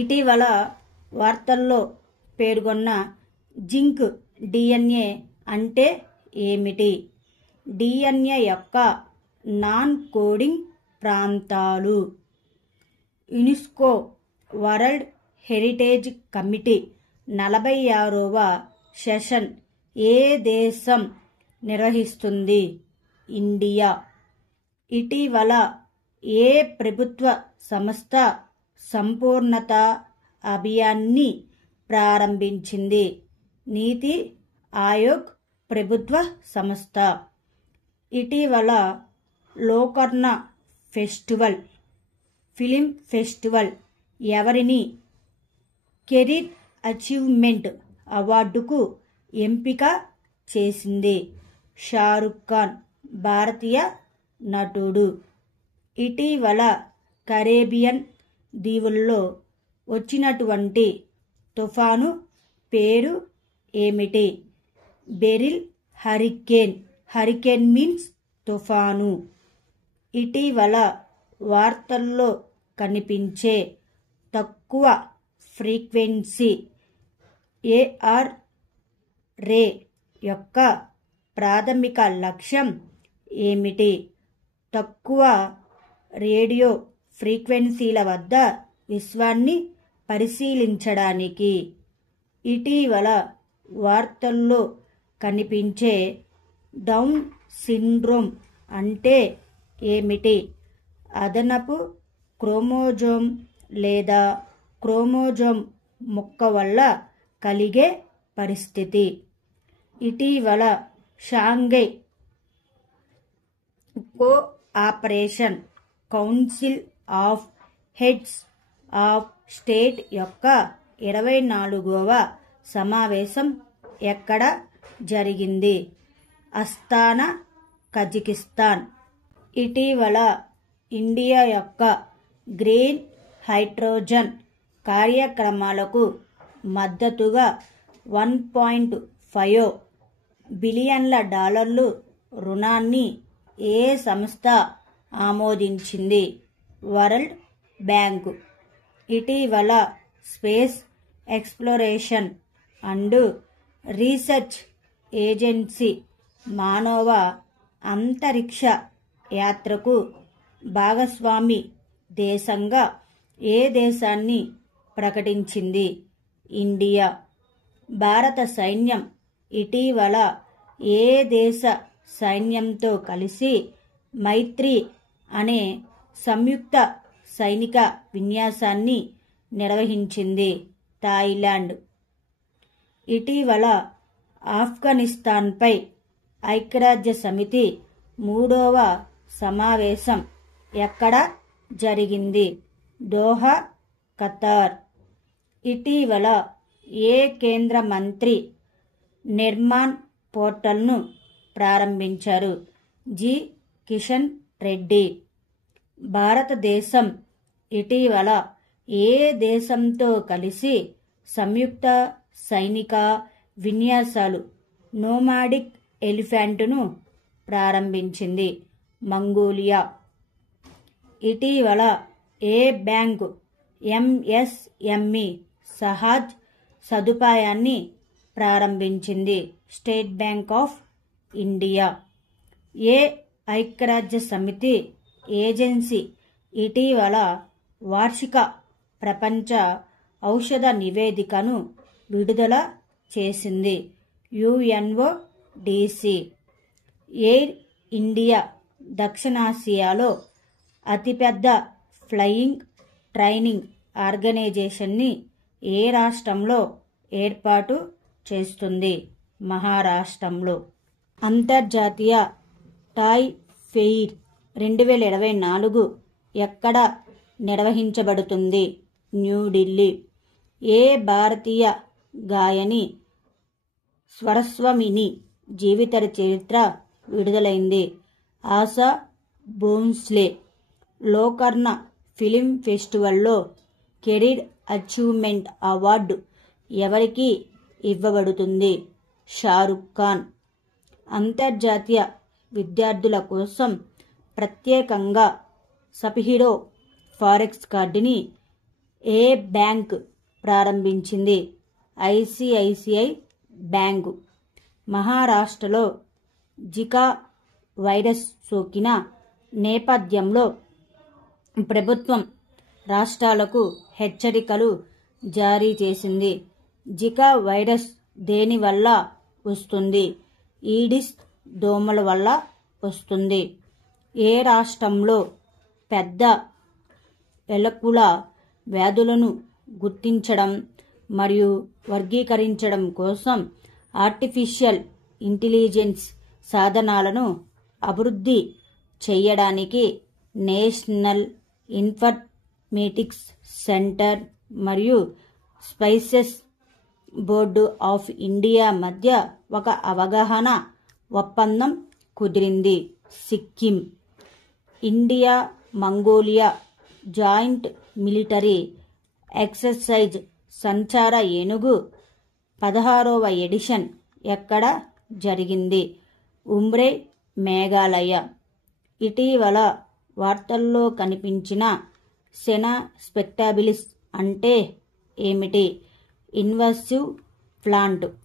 ఇటీవల వార్తల్లో పేర్కొన్న జింక్ డిఎన్ఏ అంటే ఏమిటి? డిఎన్ఏ యొక్క నాన్ కోడింగ్ ప్రాంతాలు. యునెస్కో వరల్డ్ హెరిటేజ్ కమిటీ 46వ సెషన్ ఏ దేశం నిర్వహిస్తుంది? ఇండియా. ఇటీవల ఏ ప్రభుత్వ సంస్థ సంపూర్ణత అభియాన్ని ప్రారంభించింది? నీతి ఆయోగ్ ప్రభుత్వ సంస్థ. ఇటీవల లోకర్ణ ఫిలిం ఫెస్టివల్ ఎవరిని కెరీర్ అచీవ్మెంట్ అవార్డుకు ఎంపిక చేసింది? షారుఖ్ ఖాన్ భారతీయ నటుడు. ఇటీవల కరేబియన్ దీవుల్లో వచ్చినటువంటి తుఫాను పేరు ఏమిటి? Beryl hurricane. హరికేన్ మీన్స్ తుఫాను. ఇటీవల వార్తల్లో కనిపించే తక్కువ ఫ్రీక్వెన్సీ ఏఆర్ రే యొక్క ప్రాథమిక లక్ష్యం ఏమిటి? తక్కువ రేడియో ఫ్రీక్వెన్సీల వద్ద విశ్వాన్ని పరిశీలించడానికి. ఇటీవల వార్తల్లో కనిపించే డౌన్ సిండ్రోమ్ అంటే ఏమిటి? అదనపు క్రోమోజోమ్ లేదా క్రోమోజోమ్ ముక్క వల్ల కలిగే పరిస్థితి. ఇటీవల Shanghai cooperation council of heads of state యొక్క 24వ సమావేశం ఎక్కడ జరిగింది? Astana, Kazakhstan. ఇటీవల ఇండియా యొక్క గ్రీన్ హైడ్రోజన్ కార్యక్రమాలకు మద్దతుగా $1.5 బిలియన్ల రుణాన్ని ఏ సంస్థ ఆమోదించింది? World bank. ఇటీవల space exploration and research agency మానవ అంతరిక్ష యాత్రకు భాగస్వామి దేశంగా ఏ దేశాన్ని ప్రకటించింది? ఇండియా. భారత సైన్యం ఇటీవల ఏ దేశ సైన్యంతో కలిసి మైత్రి అనే సంయుక్త సైనిక విన్యాసాన్ని నిర్వహించింది? థాయిలాండ్. ఇటీవల ఆఫ్ఘనిస్తాన్పై ఐక్యరాజ్య సమితి 3వ సమావేశం ఎక్కడ జరిగింది? Doha, Qatar. ఇటీవల ఏ కేంద్ర మంత్రి నిర్మాణ్ పోర్టల్ను ప్రారంభించారు? జి. కిషన్ రెడ్డి. భారతదేశం ఇటీవల ఏ దేశంతో కలిసి సంయుక్త సైనిక విన్యాసాలు నోమాడిక్ ఎలిఫెంట్ను ప్రారంభించింది? మంగోలియా. ఇటీవల ఏ బ్యాంకు ఎంఎస్ఎంఈ సహజ్ సదుపాయాన్ని ప్రారంభించింది? State Bank of India. ఏ ఐక్యరాజ్య సమితి ఏజెన్సీ ఇటీవల వార్షిక ప్రపంచ ఔషధ నివేదికను విడుదల చేసింది? యుఎన్ఓడిసి. ఎయిర్ ఇండియా దక్షిణాసియాలో అతిపెద్ద ఫ్లయింగ్ ట్రైనింగ్ ఆర్గనైజేషన్ని ఏ రాష్ట్రంలో ఏర్పాటు చేస్తుంది? మహారాష్ట్రంలో. అంతర్జాతీయ టాయ్ ఫెయిర్ 2024 ఎక్కడ నిర్వహించబడుతుంది? న్యూఢిల్లీ. ఏ భారతీయ గాయని స్వరస్వామిని జీవిత చరిత్ర విడుదలైంది? ఆశా భోంస్లే. లోకర్ణ ఫిలిం ఫెస్టివల్లో కెరీర్ అచీవ్మెంట్ అవార్డు ఎవరికి ఇవ్వబడుతుంది? షారుఖ్ ఖాన్. అంతర్జాతీయ విద్యార్థుల కోసం ప్రత్యేకంగా సబ్హీరో ఫారెక్స్ కార్డుని ఏ బ్యాంక్ ప్రారంభించింది? ICICI bank. మహారాష్ట్రలో జికా వైరస్ సోకిన నేపథ్యంలో ప్రభుత్వం రాష్ట్రాలకు హెచ్చరికలు జారీ చేసింది. జికా వైరస్ దేని వల్ల వస్తుంది? ఈడిస్ దోమల వల్ల వస్తుంది. ఏ రాష్ట్రంలో పెద్ద ఎలుకల వ్యాధులను గుర్తించడం మరియు వర్గీకరించడం కోసం ఆర్టిఫిషియల్ ఇంటెలిజెన్స్ సాధనాలను అభివృద్ధి చేయడానికి నేషనల్ ఇన్ఫర్మేటిక్స్ సెంటర్ మరియు స్పైసెస్ బోర్డు ఆఫ్ ఇండియా మధ్య ఒక అవగాహన ఒప్పందం కుదిరింది? Sikkim. India Mongolia joint military exercise సంచార ఏనుగు 16వ ఎడిషన్ ఎక్కడ జరిగింది? ఉమ్రే, మేఘాలయ. ఇటీవల వార్తల్లో కనిపించిన సెనా స్పెక్టాబిలిస్ అంటే ఏమిటి? Invasive plant.